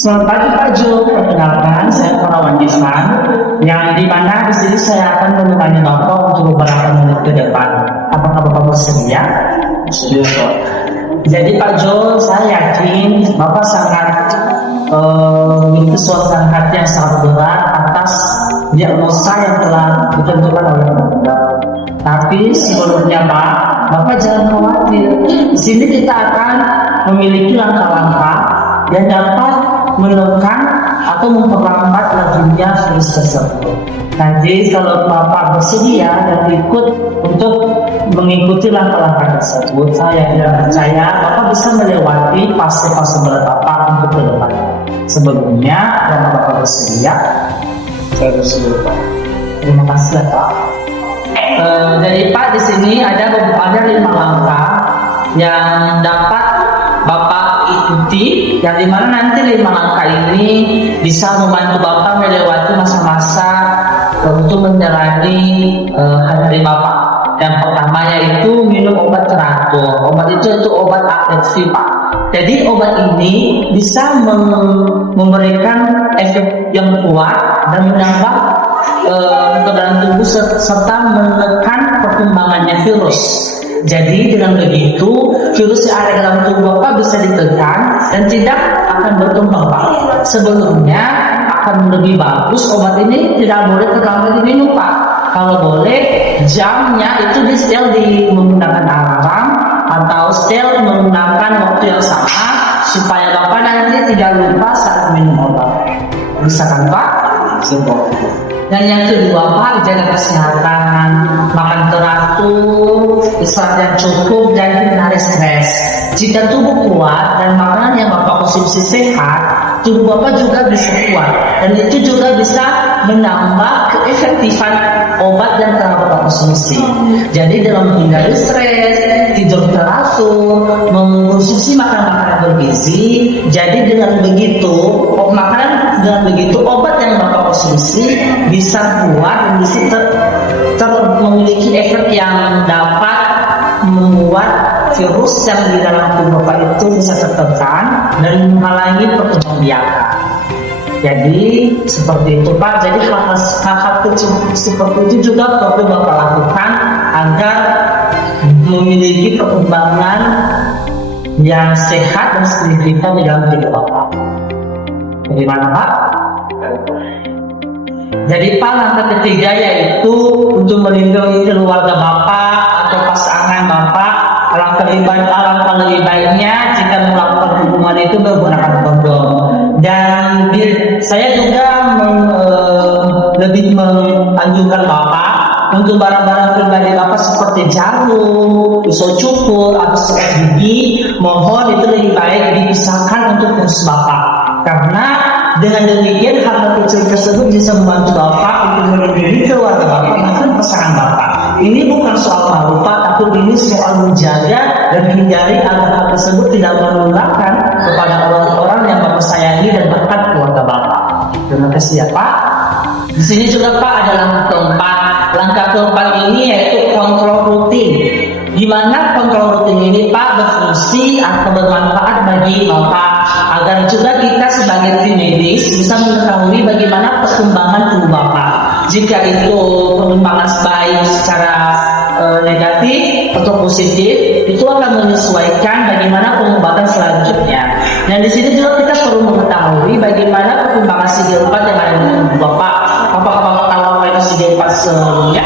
Selamat pagi Pak Jo, perkenalkan saya Parawan Isman, yang dimana di sini saya akan menemani Bapak untuk beberapa menit ke depan. Apakah Bapak bersedia? Sudah Pak. Jadi Pak Jo, saya yakin Bapak sangat memiliki suasana hati yang sangat berat atas diagnosa yang telah ditentukan oleh dokter. Tapi sebelumnya Pak, Bapak jangan khawatir. Di sini kita akan memiliki langkah-langkah yang dapat menekan atau memperlambat lajunya virus tersebut. Nanti kalau Bapak bersedia dan ikut untuk mengikuti langkah-langkah tersebut, saya tidak percaya Bapak bisa melewati fase-fase berat Bapak untuk ke depan. Sebelumnya, apakah Bapak bersedia? Saya bersedia Pak. Terima kasih ya Pak. Dari Pak di sini ada 5 langkah yang dapat Bapak ikuti, yang dimana nanti 5 langkah ini bisa membantu Bapak melewati masa-masa untuk menjalani hari Bapak. Yang pertama yaitu minum obat teratur. Obat itu obat ARV Pak. Jadi obat ini bisa memberikan efek yang kuat dan menambah ke dalam tubuh serta menekan perkembangannya virus. Jadi dengan begitu virus yang ada dalam tubuh Bapak bisa ditekan dan tidak akan berkembang Pak. Sebelumnya akan lebih bagus obat ini tidak boleh terlalu diminum Pak. Kalau boleh jamnya itu di setel menggunakan alarm atau setel menggunakan waktu yang sama supaya Bapak nanti tidak lupa saat minum obat. Bisa kan Pak? Sempat. Dan yang kedua Pak, jaga kesehatan, makan teratur, istirahat yang cukup, dan hindari stres. Jika tubuh kuat dan makanan yang Bapak konsumsi sehat, tubuh Bapak juga bisa kuat, dan itu juga bisa menambah keefektifan obat yang telah Bapak konsumsi. Jadi dalam menghindari stres, tidur teratur, mengkonsumsi makanan-makanan bergizi. Jadi dengan begitu obat yang Bapak konsumsi bisa kuat dan bisa memiliki efek yang dapat membuat virus yang di dalam tubuh Bapak itu bisa tertekan dan menghalangi perkembangan biakan. Jadi seperti itu Pak. Jadi hal-hal kecil seperti itu juga perlu Bapak lakukan agar memiliki perkembangan yang sehat dan signifikan di dalam hidup Bapak. Bagaimana Pak? Jadi Pak, langkah ketiga yaitu untuk melindungi keluarga Bapak atau pasangan Bapak. Alangkah lebih baiknya jika melakukan hubungan itu menggunakan kondom. Dan saya juga lebih menganjurkan Bapak untuk barang-barang pribadi Bapak seperti jarum, pisau cukur, atau sikat gigi, mohon itu lebih baik dipisahkan untuk virus Bapak. Karena dengan demikian hal kecil tersebut bisa membantu Bapak untuk melindungi keluarga Bapak bahkan pasangan Bapak. Ini bukan soal malu Pak, tapi ini soal menjaga dan menghindari agar hal tersebut tidak menularkan kepada orang-orang yang Bapak sayangi dan bahkan keluarga Bapak. Terima kasih ya Pak. Di sini juga Pak ada langkah keempat. Langkah keempat ini yaitu kontrol rutin. Di mana kontrol rutin ini Pak berfungsi atau bermanfaat bagi Bapak agar juga kita sebagai tim medis bisa mengetahui bagaimana perkembangan tubuh Bapak. Jika itu perkembangan baik secara negatif atau positif, itu akan menyesuaikan bagaimana pengobatan selanjutnya. Dan di sini juga kita perlu mengetahui bagaimana perkembangan CD4 yang ada di tubuh Bapak. Apakah Bapak tahu apa itu CD4 sebelumnya?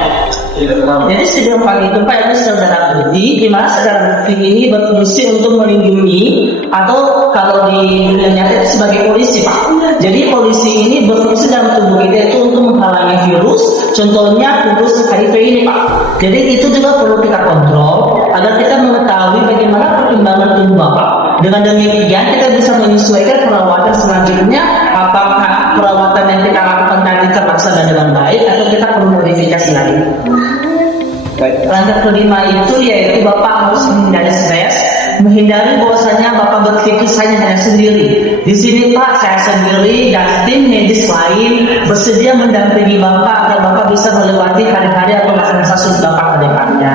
Jadi CD4 itu Pak itu sel darah putih, di mana sel darah putih ini berfungsi untuk melindungi atau kalau di dunia nyata itu sebagai polisi Pak. Jadi polisi ini berfungsi dalam tubuh kita itu untuk menghalangi virus, contohnya virus HIV ini Pak. Jadi itu juga perlu kita kontrol agar kita mengetahui bagaimana perkembangan tubuh Bapak. Dengan demikian kita bisa menyesuaikan perawatan selanjutnya, apakah perawatan yang kita lakukan tadi terlaksana dengan baik atau kita perlu modifikasi lagi. Langkah kelima itu yaitu Bapak harus menghindari stres, menghindari bahwasanya Bapak berpikir saya hanya sendiri. Di sini Pak, saya sendiri dan tim medis lain bersedia mendampingi Bapak agar Bapak bisa melewati hari-hari atau masa-masa sulit Bapak ke depannya.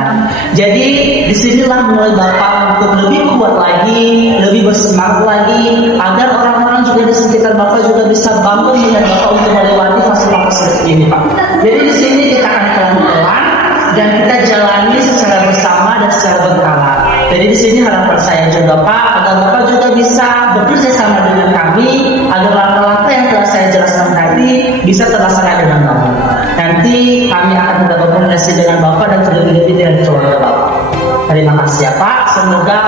Jadi disinilah mulai Bapak untuk lebih kuat lagi, lebih bersemangat lagi, agar orang-orang juga di sekitar Bapak juga bisa bantu dengan Bapak untuk melewati fase-fase seperti ini, Pak. Jadi di sini kita akan pelan-pelan dan kita jalani secara bersama dan secara berkala. Jadi di sini harapan saya juga, Pak, agar Bapak juga bisa bekerja sama dengan kami agar langkah-langkah yang telah saya jelaskan tadi bisa terlaksana dengan baik. Nanti kami akan berkomunikasi dengan Bapak dan terlebih-lebih dengan keluarga Bapak. Terima kasih ya Pak. Semoga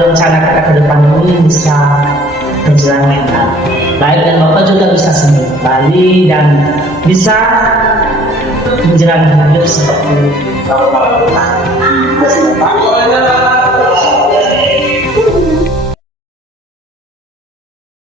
rencana kita ke depan ini bisa berjalan dengan baik dan Bapak juga bisa sembuh kembali dan bisa menjalani hidup seperti Bapak. Terima kasih Bapak.